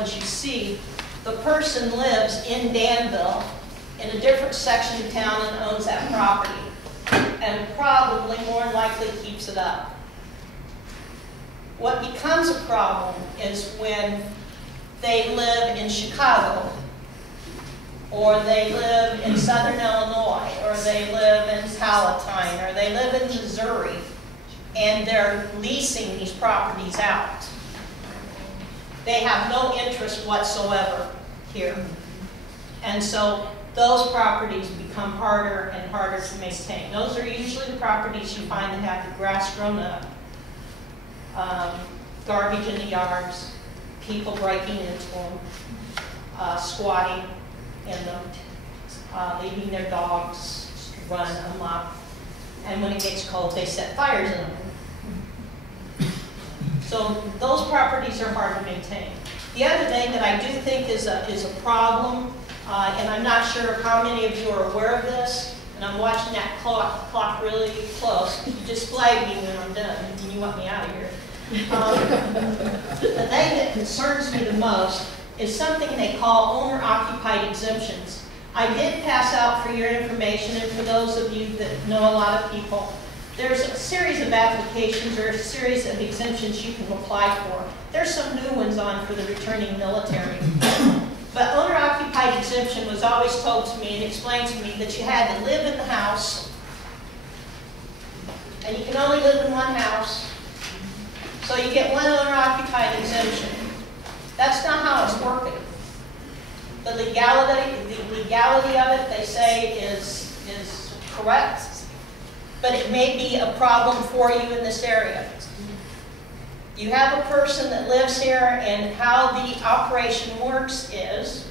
ones you see, the person lives in Danville in a different section of town and owns that property, and probably more than likely keeps it up. What becomes a problem is when they live in Chicago, or they live in Southern Illinois, or they live in Palatine, or they live in Missouri, and they're leasing these properties out. They have no interest whatsoever here. And so those properties become harder and harder to maintain. Those are usually the properties you find that have the grass grown up, garbage in the yards, people breaking into them, squatting in them, leaving their dogs run amok, and when it gets cold, they set fires in them. So those properties are hard to maintain. The other thing that I do think is a problem, and I'm not sure how many of you are aware of this, and I'm watching that clock really close. You just flag me when I'm done, and you want me out of here. The thing that concerns me the most is something they call owner-occupied exemptions. I did pass out for your information, and for those of you that know a lot of people, there's a series of applications or a series of exemptions you can apply for. There's some new ones on for the returning military. But owner-occupied exemption was always told to me and explained to me that you had to live in the house, and you can only live in one house, so you get one owner-occupied exemption. That's not how it's working. The legality of it, they say, is correct, but it may be a problem for you in this area. You have a person that lives here, and how the operation works is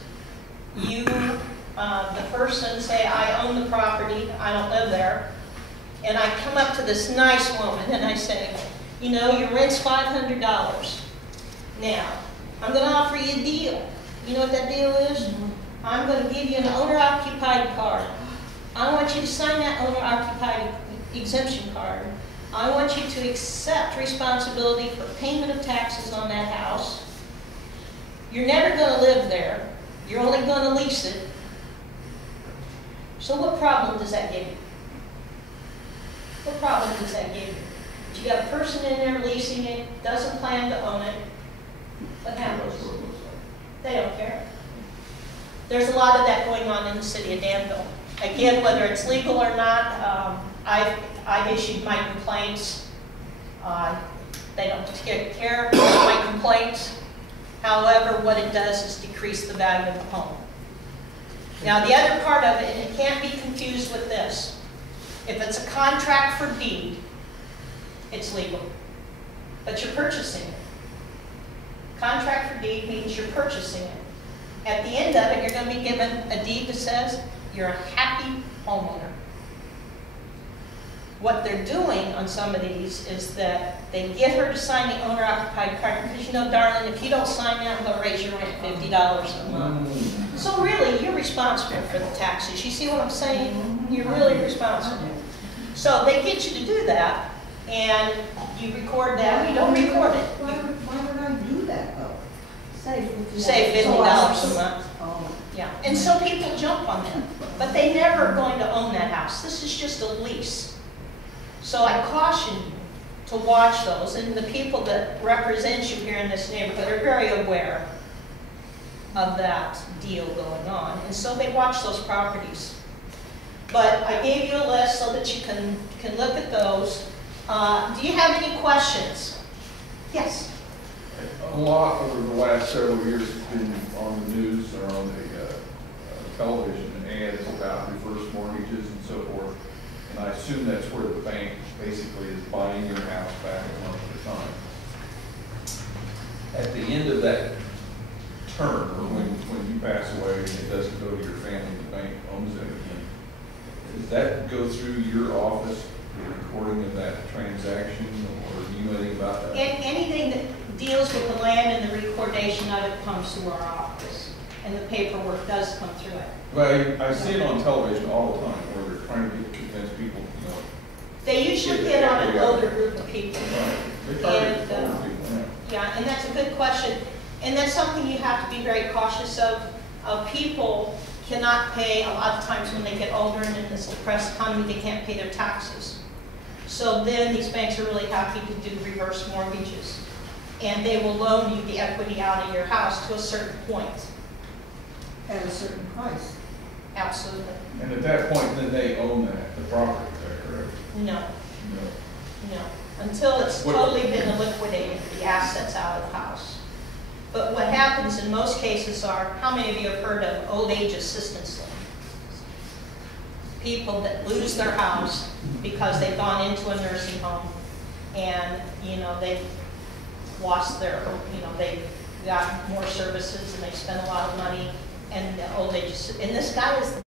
you, the person, say, I own the property, I don't live there, and I come up to this nice woman and I say, you know, your rent's $500. Now, I'm going to offer you a deal. You know what that deal is? I'm going to give you an owner-occupied card. I want you to sign that owner-occupied exemption card. I want you to accept responsibility for payment of taxes on that house. You're never going to live there. You're only going to lease it. So what problem does that give you? What problem does that give you? You got a person in there leasing it, doesn't plan to own it. What happens? They don't care. There's a lot of that going on in the city of Danville. Again, whether it's legal or not, I've issued my complaints. They don't care about my complaints. However, what it does is decrease the value of the home. Now, the other part of it, and it can't be confused with this, if it's a contract for deed, it's legal, but you're purchasing it. Contract for deed means you're purchasing it. At the end of it, you're going to be given a deed that says you're a happy homeowner. What they're doing on some of these is that they get her to sign the owner-occupied card, because you know, darling, if you don't sign that, I'm going to raise your rent $50 a month. So really, you're responsible for the taxes. You see what I'm saying? You're really responsible. So they get you to do that, and you record that. You don't record it. Why would I do that though? Save $50 a month. Oh. Yeah, and so people jump on that, but they never are going to own that house. This is just a lease. So I caution you to watch those, and the people that represent you here in this neighborhood are very aware of that deal going on, and so they watch those properties. But I gave you a list so that you can look at those. Do you have any questions? Yes. A lot over the last several years has been on the news or on the television ads about reverse mortgages and so forth. And I assume that's where the bank basically is buying your house back a month at a time. At the end of that term, or when you pass away and it doesn't go to your family, the bank owns it again. Does that go through your office, the recording of that transaction, or do you know anything about that? Anything that deals with the land and the recordation of it comes through our office, and the paperwork does come through it. Well, I see it on television all the time where they're trying to convince people, you know. They usually get on an older group of people. Right. They target older people, yeah, and that's a good question. And that's something you have to be very cautious of. People cannot pay, a lot of times when they get older and in this depressed economy, they can't pay their taxes. So then these banks are really happy to do reverse mortgages. And they will loan you the equity out of your house to a certain point. At a certain price. Absolutely. And at that point, then they own the property, is that correct? No, No. no. Until it's What- totally been liquidated, the assets out of the house. But what happens in most cases are, how many of you have heard of old age assistance loan? People that lose their house because they've gone into a nursing home and, they've lost their, they've got more services and they've spent a lot of money and the old age, and this guy is the